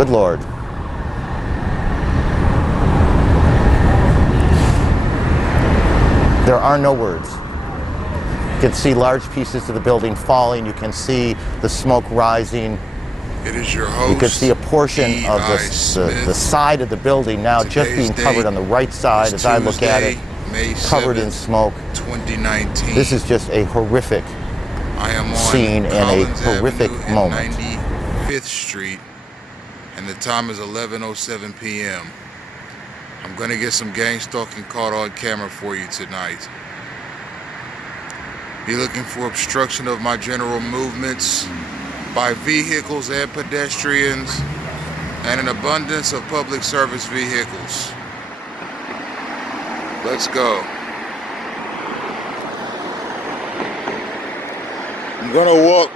Good Lord. There are no words. You can see large pieces of the building falling. You can see the smoke rising. It is your host. You can see a portion of the side of the building now just being covered on the right side as I look at it, covered in smoke. 2019. This is just a horrific scene and a horrific moment. 95th Street, and the time is 11:07 p.m. I'm gonna get some gang stalking caught on camera for you tonight. Be looking for obstruction of my general movements by vehicles and pedestrians, and an abundance of public service vehicles. Let's go. I'm gonna walk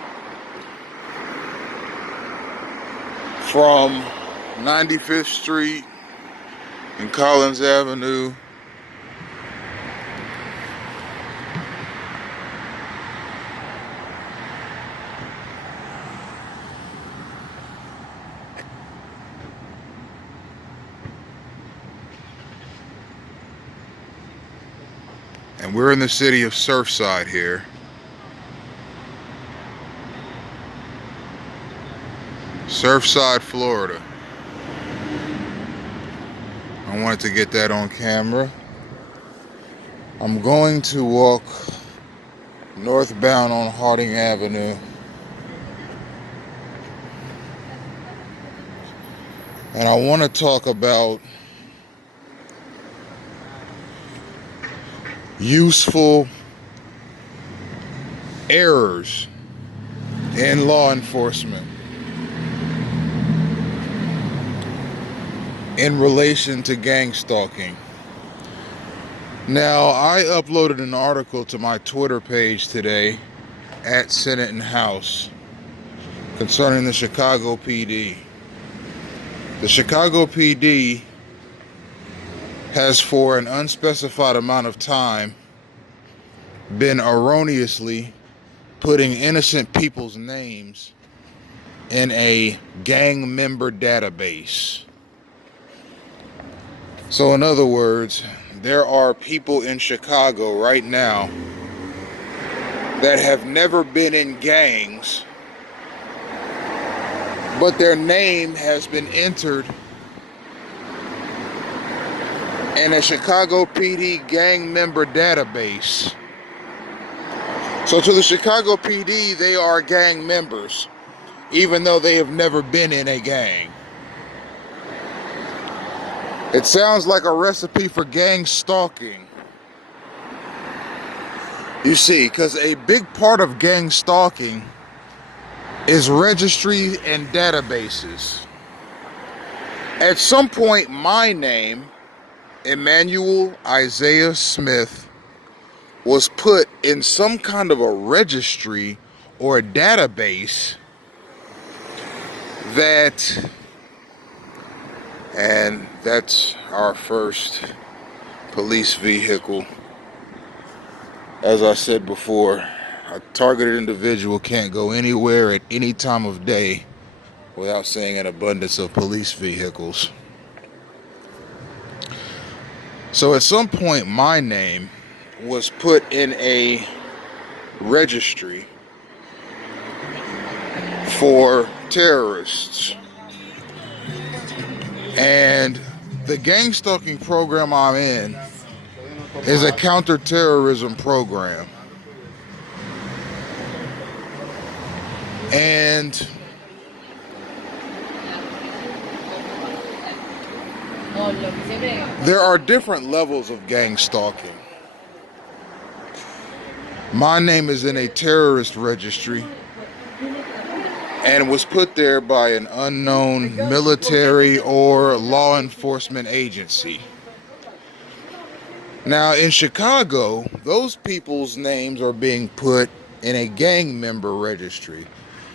from 95th Street and Collins Avenue and we're in the city of Surfside here. Surfside, Florida. I wanted to get that on camera. I'm going to walk northbound on Harding Avenue. And I want to talk about useful errors in law enforcement in relation to gang stalking. Now, I uploaded an article to my Twitter page today at Senate and House concerning the Chicago PD. The Chicago PD has, for an unspecified amount of time, been erroneously putting innocent people's names in a gang member database. So in other words, there are people in Chicago right now that have never been in gangs, but their name has been entered in a Chicago PD gang member database. So to the Chicago PD, they are gang members, even though they have never been in a gang. It sounds like a recipe for gang stalking. You see, because a big part of gang stalking is registry and databases. At some point, my name, Emmanuel Isaiah Smith, was put in some kind of a registry or a database that, and that's our first police vehicle. As I said before, a targeted individual can't go anywhere at any time of day without seeing an abundance of police vehicles. So at some point, my name was put in a registry for terrorists. And the gang stalking program I'm in is a counterterrorism program. And there are different levels of gang stalking. My name is in a terrorist registry and was put there by an unknown military or law enforcement agency. Now in Chicago, those people's names are being put in a gang member registry.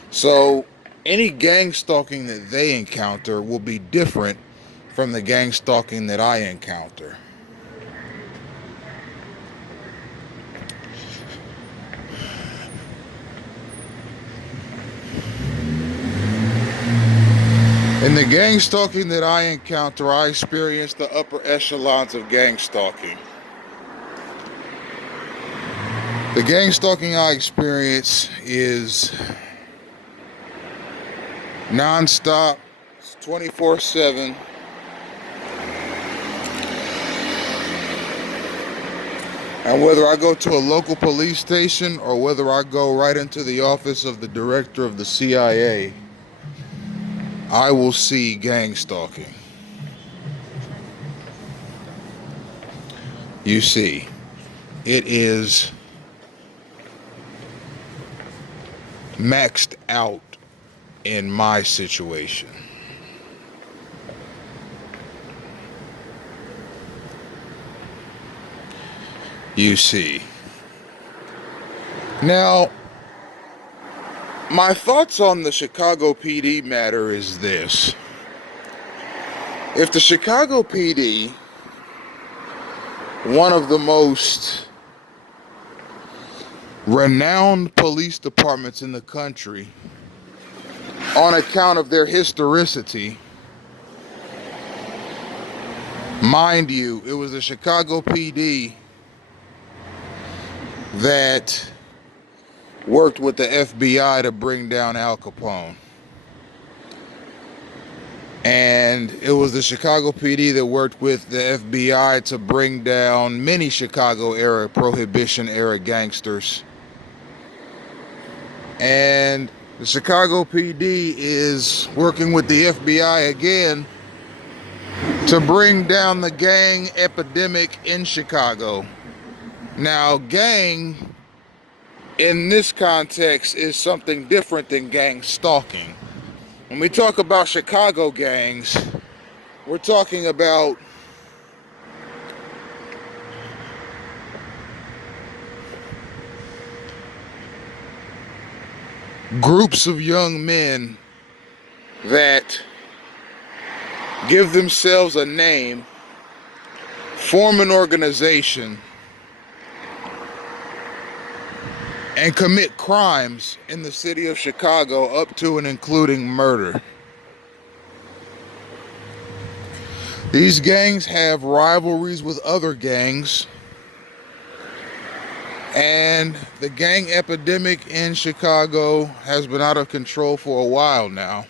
So any gang stalking that they encounter will be different from the gang stalking that I encounter. In the gang stalking that I encounter, I experience the upper echelons of gang stalking. The gang stalking I experience is non-stop, 24/7. And whether I go to a local police station or whether I go right into the office of the director of the CIA, I will see gang stalking. You see, it is maxed out in my situation. You see. Now, my thoughts on the Chicago PD matter is this. If the Chicago PD, one of the most renowned police departments in the country, on account of their historicity, mind you, it was the Chicago PD that worked with the FBI to bring down Al Capone. And it was the Chicago PD that worked with the FBI to bring down many Chicago-era, Prohibition-era gangsters. And the Chicago PD is working with the FBI again to bring down the gang epidemic in Chicago. Now, gang, in this context, is something different than gang stalking. When we talk about Chicago gangs, we're talking about groups of young men that give themselves a name, form an organization, and commit crimes in the city of Chicago up to and including murder. These gangs have rivalries with other gangs, and the gang epidemic in Chicago has been out of control for a while now.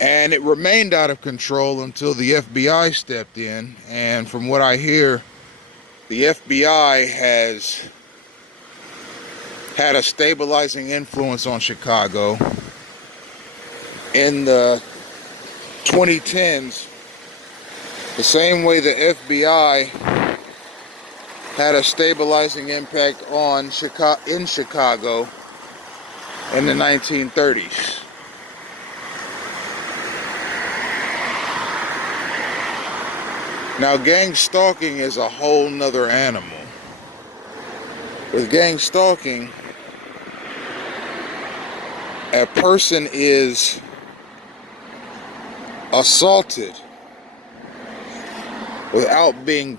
And it remained out of control until the FBI stepped in, and from what I hear, the FBI has had a stabilizing influence on Chicago. In the 2010s, the same way the FBI had a stabilizing impact on Chicago in the 1930s. Now, gang stalking is a whole nother animal. With gang stalking, a person is assaulted without being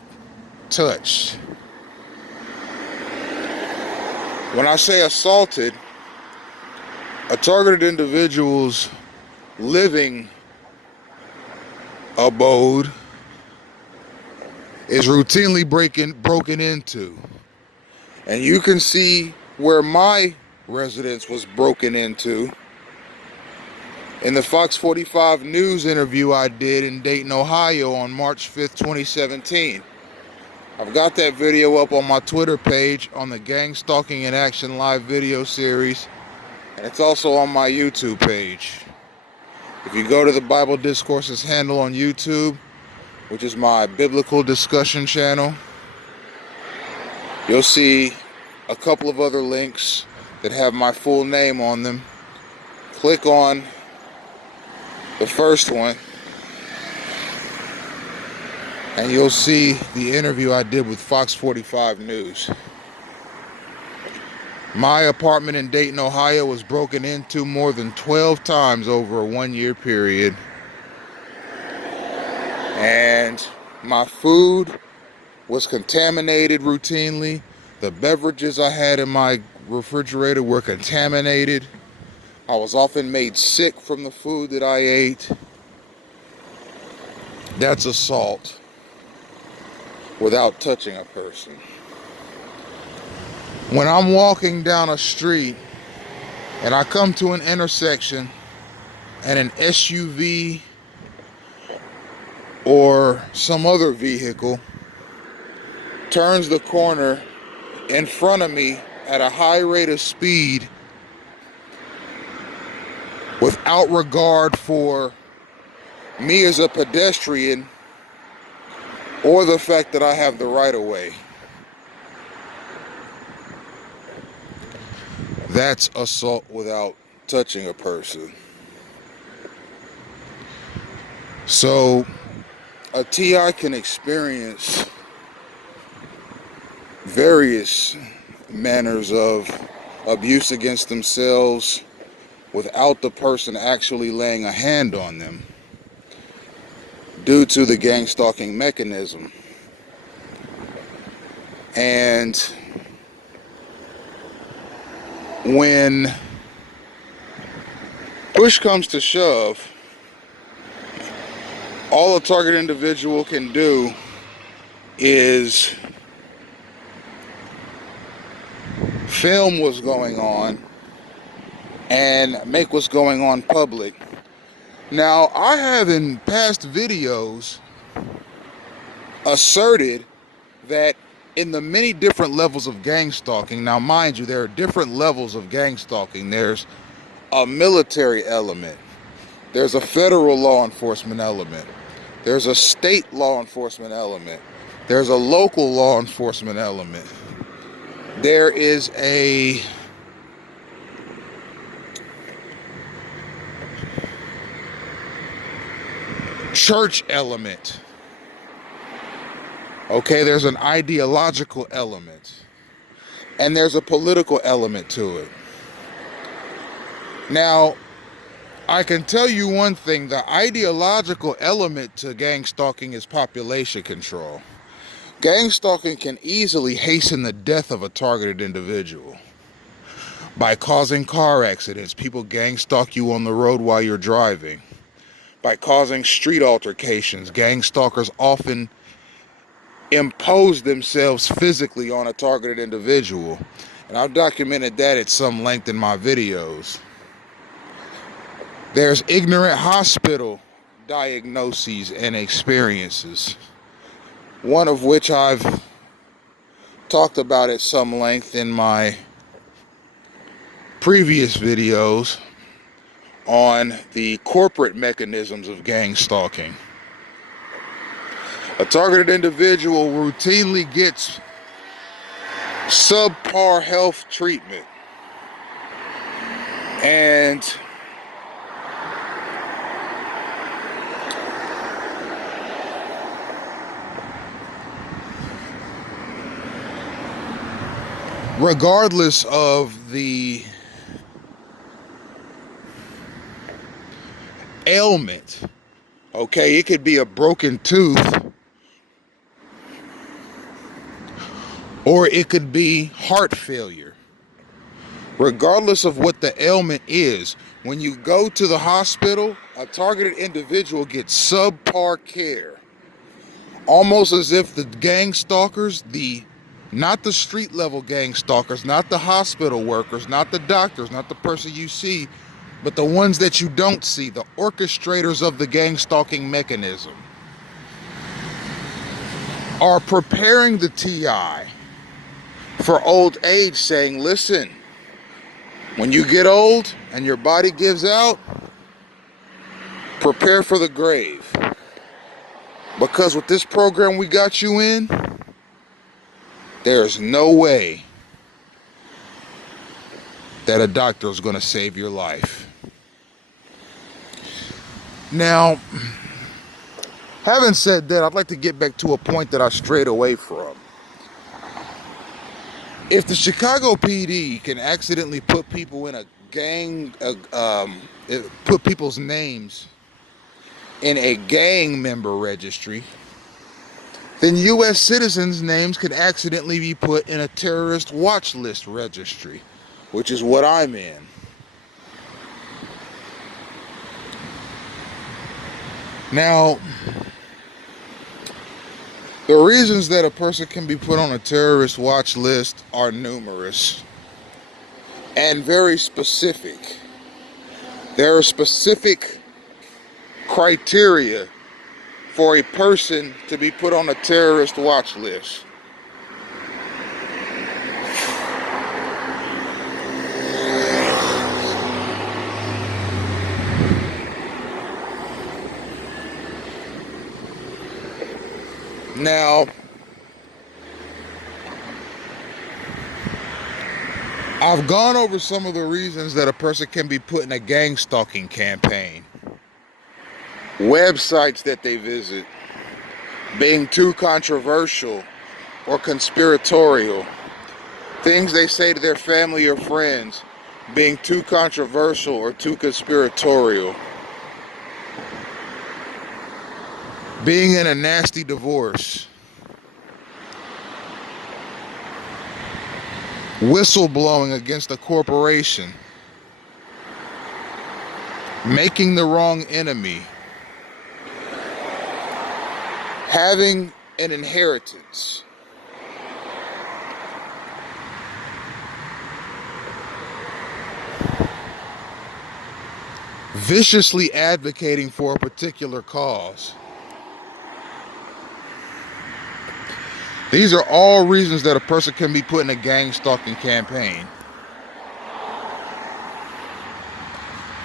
touched. When I say assaulted, a targeted individual's living abode is routinely broken into. And you can see where my residence was broken into in the Fox 45 News interview I did in Dayton, Ohio on March 5th, 2017. I've got that video up on my Twitter page on the Gangstalking in Action live video series, and it's also on my YouTube page. If you go to the Bible Discourses handle on YouTube, which is my biblical discussion channel, you'll see a couple of other links that have my full name on them. Click on the first one and you'll see the interview I did with Fox 45 News. My apartment in Dayton, Ohio was broken into more than 12 times over a 1-year period. And my food was contaminated routinely. The beverages I had in my refrigerator were contaminated. I was often made sick from the food that I ate. That's assault without touching a person. When I'm walking down a street and I come to an intersection and an SUV or some other vehicle turns the corner in front of me at a high rate of speed without regard for me as a pedestrian or the fact that I have the right of way, that's assault without touching a person. So a TI can experience various manners of abuse against themselves without the person actually laying a hand on them due to the gang-stalking mechanism. And when push comes to shove, all a target individual can do is film what's going on and make what's going on public. Now, I have in past videos asserted that in the many different levels of gang stalking, now mind you, there are different levels of gang stalking. There's a military element, there's a federal law enforcement element, there's a state law enforcement element, there's a local law enforcement element, there is a church element. Okay, there's an ideological element, and there's a political element to it. Now, I can tell you one thing, the ideological element to gang stalking is population control. Gang stalking can easily hasten the death of a targeted individual by causing car accidents. People gang stalk you on the road while you're driving. By causing street altercations, gang stalkers often impose themselves physically on a targeted individual. And I've documented that at some length in my videos. There's ignorant hospital diagnoses and experiences, one of which I've talked about at some length in my previous videos on the corporate mechanisms of gang stalking. A targeted individual routinely gets subpar health treatment, and regardless of the ailment, okay, it could be a broken tooth, or it could be heart failure. Regardless of what the ailment is, when you go to the hospital, a targeted individual gets subpar care. Almost as if the gang stalkers, not the street level gang stalkers, not the hospital workers, not the doctors, not the person you see, but the ones that you don't see, the orchestrators of the gang stalking mechanism, are preparing the TI for old age, saying, listen, when you get old and your body gives out, prepare for the grave. Because with this program we got you in, there's no way that a doctor is going to save your life. Now, having said that, I'd like to get back to a point that I strayed away from. If the Chicago PD can accidentally put people in a gang, put people's names in a gang member registry, then U.S. citizens' names could accidentally be put in a terrorist watch list registry, which is what I'm in. Now, the reasons that a person can be put on a terrorist watch list are numerous and very specific. There are specific criteria for a person to be put on a terrorist watch list. Now, I've gone over some of the reasons that a person can be put in a gang-stalking campaign. Websites that they visit, being too controversial or conspiratorial, things they say to their family or friends, being too controversial or too conspiratorial, being in a nasty divorce, whistleblowing against a corporation, making the wrong enemy, having an inheritance, viciously advocating for a particular cause. These are all reasons that a person can be put in a gang-stalking campaign.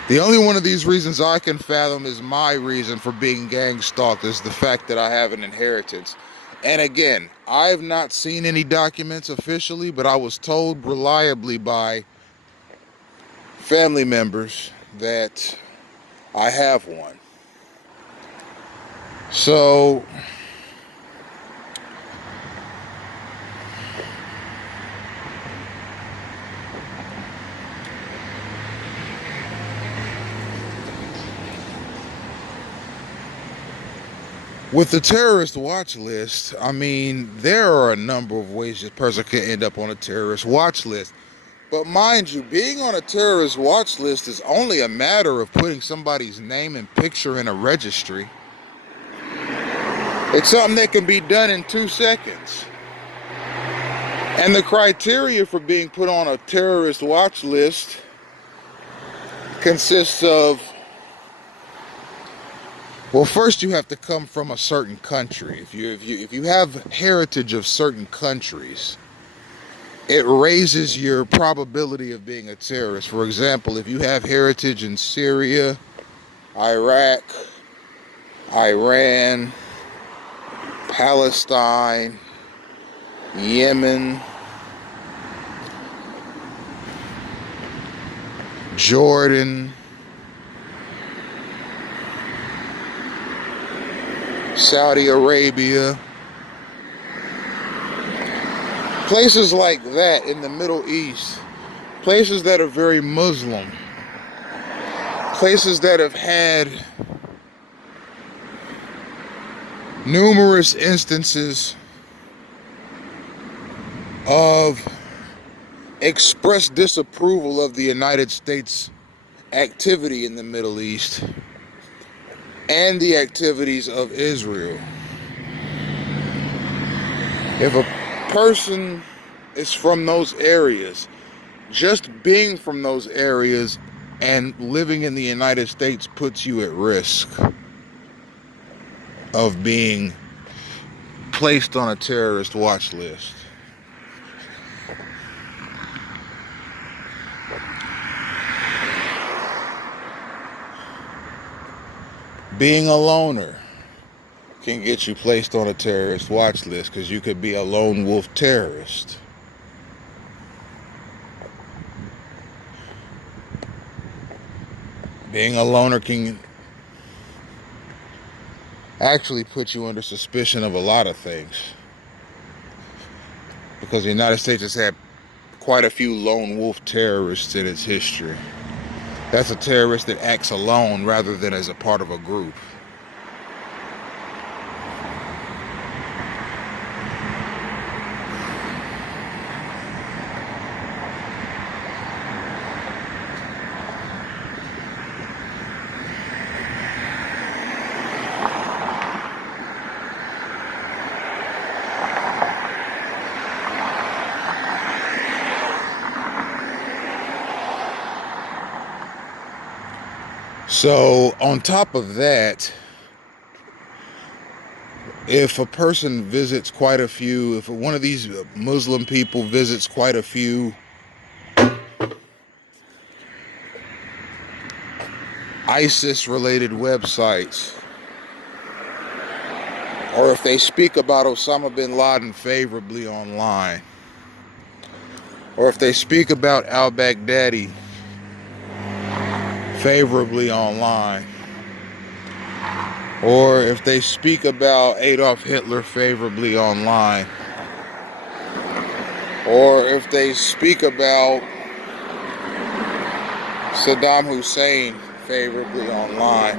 The only one of these reasons I can fathom is my reason for being gang-stalked, is the fact that I have an inheritance. And again, I have not seen any documents officially, but I was told reliably by family members that I have one. So, with the terrorist watch list, I mean, there are a number of ways this person can end up on a terrorist watch list. But mind you, being on a terrorist watch list is only a matter of putting somebody's name and picture in a registry. It's something that can be done in 2 seconds. And the criteria for being put on a terrorist watch list consists of, well, first you have to come from a certain country. If you have heritage of certain countries, it raises your probability of being a terrorist. For example, if you have heritage in Syria, Iraq, Iran, Palestine, Yemen, Jordan, Saudi Arabia, places like that in the Middle East, places that are very Muslim, places that have had numerous instances of express disapproval of the United States activity in the Middle East and the activities of Israel. If a person is from those areas, just being from those areas and living in the United States puts you at risk of being placed on a terrorist watch list. Being a loner can get you placed on a terrorist watch list, because you could be a lone wolf terrorist. Being a loner can actually put you under suspicion of a lot of things, because the United States has had quite a few lone wolf terrorists in its history. That's a terrorist that acts alone rather than as a part of a group. So on top of that, if a person visits quite a few, if one of these Muslim people visits quite a few ISIS-related websites, or if they speak about Osama bin Laden favorably online, or if they speak about al-Baghdadi favorably online, or if they speak about Adolf Hitler favorably online, or if they speak about Saddam Hussein favorably online,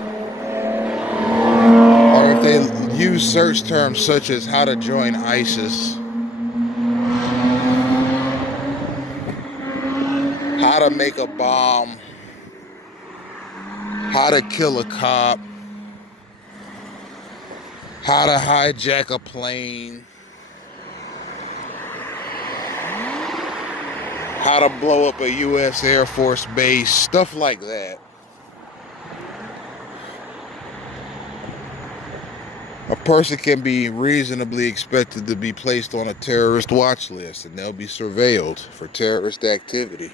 or if they use search terms such as how to join ISIS, how to make a bomb, how to kill a cop, how to hijack a plane, how to blow up a U.S. Air Force base, stuff like that. A person can be reasonably expected to be placed on a terrorist watch list, and they'll be surveilled for terrorist activity.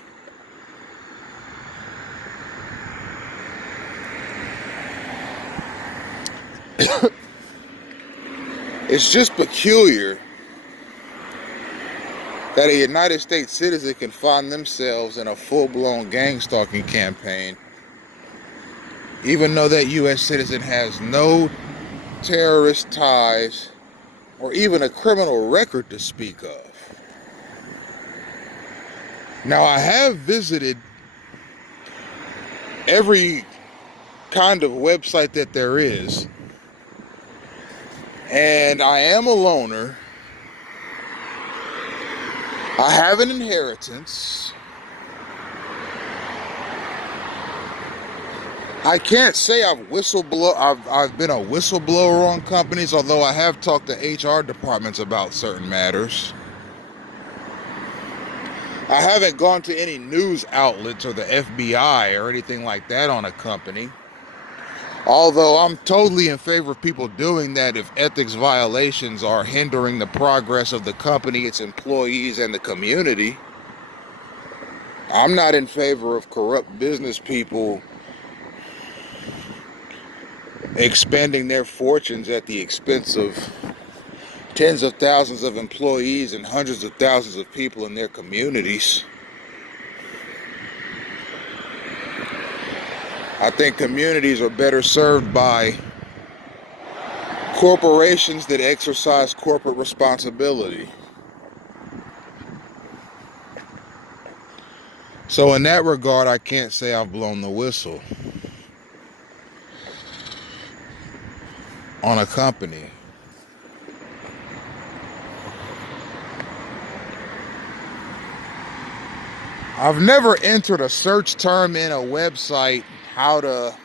It's just peculiar that a United States citizen can find themselves in a full-blown gang-stalking campaign, even though that U.S. citizen has no terrorist ties or even a criminal record to speak of. Now, I have visited every kind of website that there is, and I am a loner. I have an inheritance. I can't say I've been a whistleblower on companies, although I have talked to HR departments about certain matters. I haven't gone to any news outlets or the FBI or anything like that on a company. Although I'm totally in favor of people doing that if ethics violations are hindering the progress of the company, its employees, and the community. I'm not in favor of corrupt business people expending their fortunes at the expense of tens of thousands of employees and hundreds of thousands of people in their communities. I think communities are better served by corporations that exercise corporate responsibility. So in that regard, I can't say I've blown the whistle on a company. I've never entered a search term in a website, how to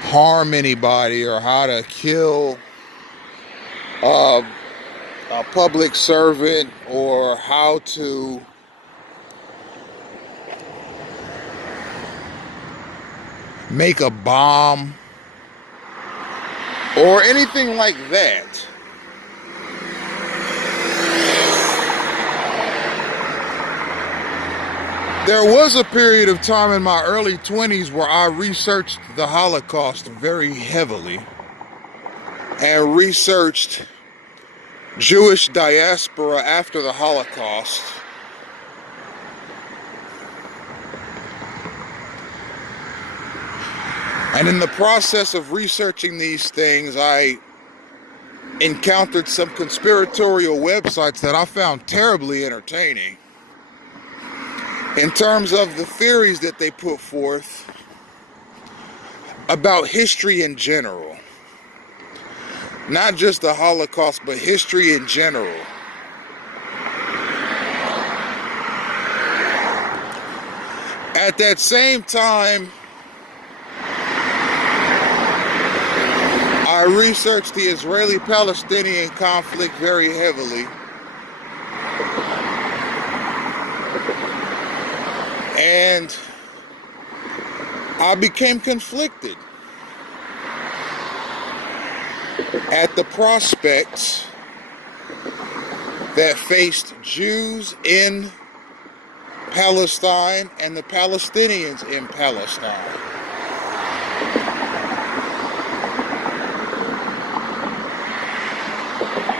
harm anybody or how to kill a public servant or how to make a bomb or anything like that. There was a period of time in my early 20s where I researched the Holocaust very heavily and researched Jewish diaspora after the Holocaust. And in the process of researching these things, I encountered some conspiratorial websites that I found terribly entertaining in terms of the theories that they put forth about history in general. Not just the Holocaust, but history in general. At that same time, I researched the Israeli-Palestinian conflict very heavily. And I became conflicted at the prospects that faced Jews in Palestine and the Palestinians in Palestine.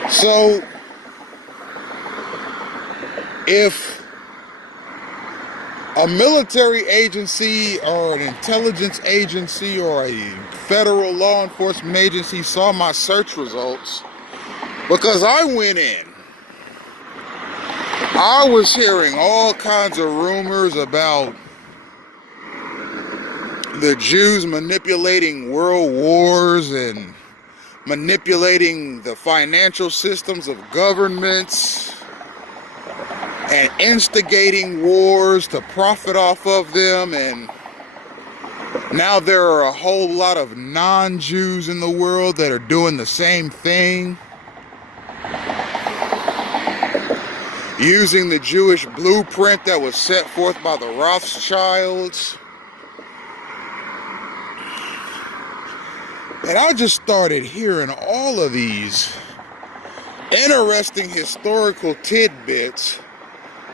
So, if a military agency or an intelligence agency or a federal law enforcement agency saw my search results, because I went in, I was hearing all kinds of rumors about the Jews manipulating world wars and manipulating the financial systems of governments and instigating wars to profit off of them. And now there are a whole lot of non-Jews in the world that are doing the same thing, using the Jewish blueprint that was set forth by the Rothschilds. And I just started hearing all of these interesting historical tidbits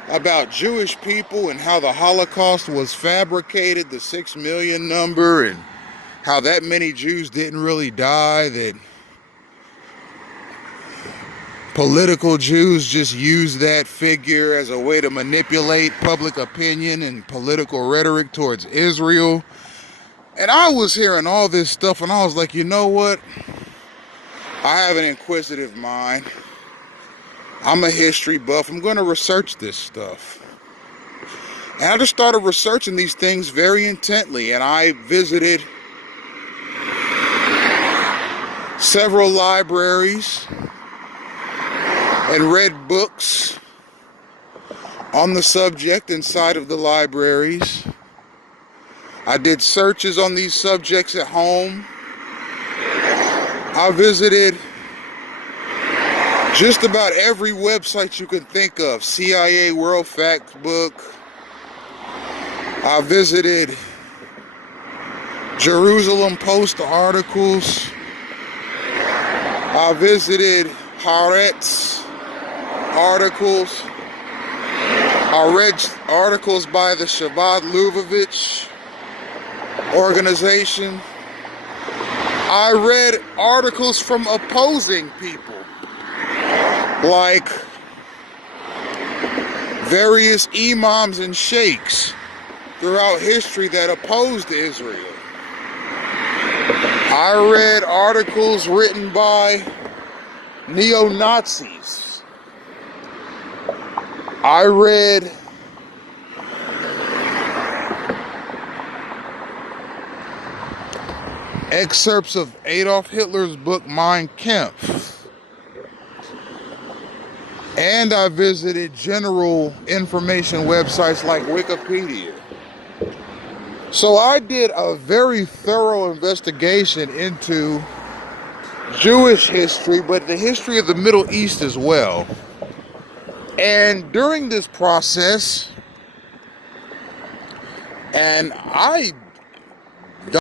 about Jewish people and how the Holocaust was fabricated, the 6 million number, and how that many Jews didn't really die, that political Jews just used that figure as a way to manipulate public opinion and political rhetoric towards Israel. And I was hearing all this stuff, and I was like, you know what? I have an inquisitive mind. I'm a history buff. I'm going to research this stuff. And I just started researching these things very intently, and I visited several libraries and read books on the subject inside of the libraries. I did searches on these subjects at home. I visited just about every website you can think of. CIA World Factbook. I visited Jerusalem Post articles. I visited Haaretz articles. I read articles by the Shabbat Lubavitch organization. I read articles from opposing people, like various imams and sheikhs throughout history that opposed Israel. I read articles written by neo-Nazis. I read excerpts of Adolf Hitler's book Mein Kampf. And I visited general information websites like Wikipedia. So I did a very thorough investigation into Jewish history, but the history of the Middle East as well. And during this process, and I